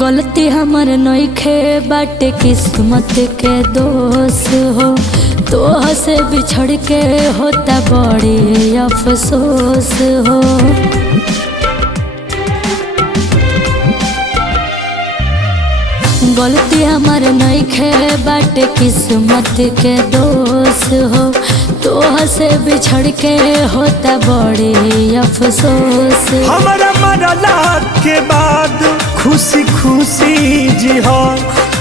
गलती हमर नइखे बाटे किस्मत के दोष हो, तोह से बिछड़ के होता बड़ी अफसोस हो। गलती हमर नइखे बाटे किस्मत के दोष हो, तोह से बिछड़ के होता बड़ी अफसोस। हमारा मरला के बाद खुशी खुशी जी हो,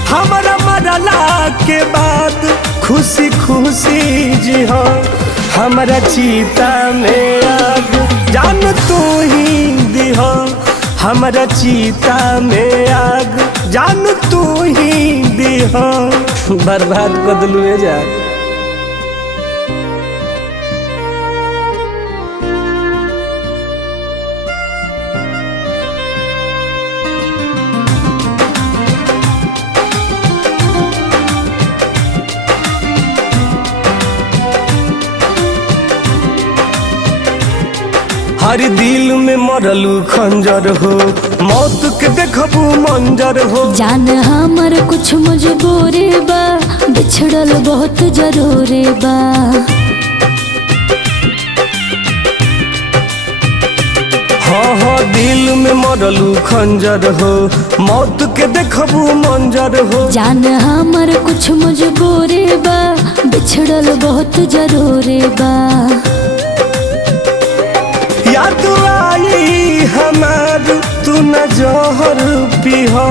हमारा मरला के बाद खुशी खुशी जी हो। हमारा चीता में आग जान तू ही दी हो, हमारा चीता में आग जान तू ही दी हो। बर्बाद कर दिलू जा। हर दिल में मरलू खंजर हो, मौत के देखबू मंजर हो। जान हमर कुछ मजबूरी बा, बिछड़ल बहुत जरूरी बा। हाँ हाँ दिल में मरलू खंजर हो, मौत के देखबू मंजर हो। जान हमर कुछ मजबूरी बा, बिछड़ल बहुत जरूरी बा। याद आई हमार तू न जहर पीहा,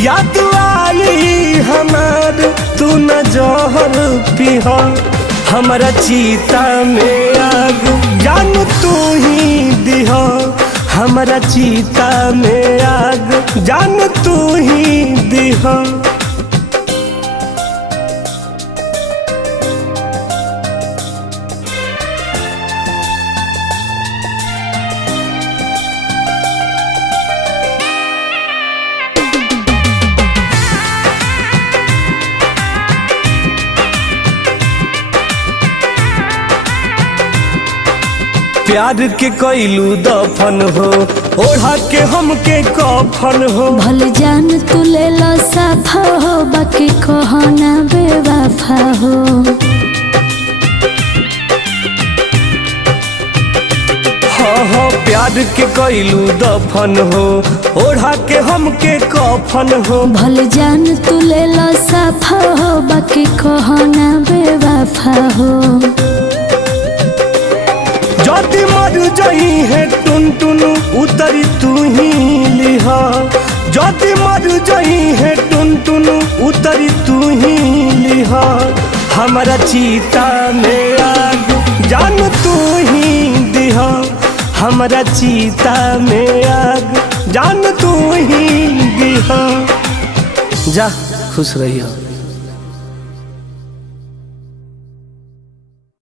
याद आई हमार तू न जहर पीहा। हमारा चीता में आग जान तू ही दिहा, हमारा चीता में आग जान तू ही दिहा। प्यार के कैलू दफन हो, ओढ़ा के हमके कफन हो। भल जान तू ले लो साफा हो, बाकी कहना बेवफा हो। हाँ हाँ प्यार के कैलू दफन हो, ओढ़ा के हमके कफन हो। भल जान तू ले लो साफा हो, बाकी कहना बेवफा हो। जदि मर जाई है टुन टुन उतरी तू ही लिहा, जदि मर जाई है टुन टुन उतरी तू ही लिहा। हमारा चीता में आग जान तू ही दिहा, हमारा चीता में आग जान तू ही दिहा। जा खुश रहियो।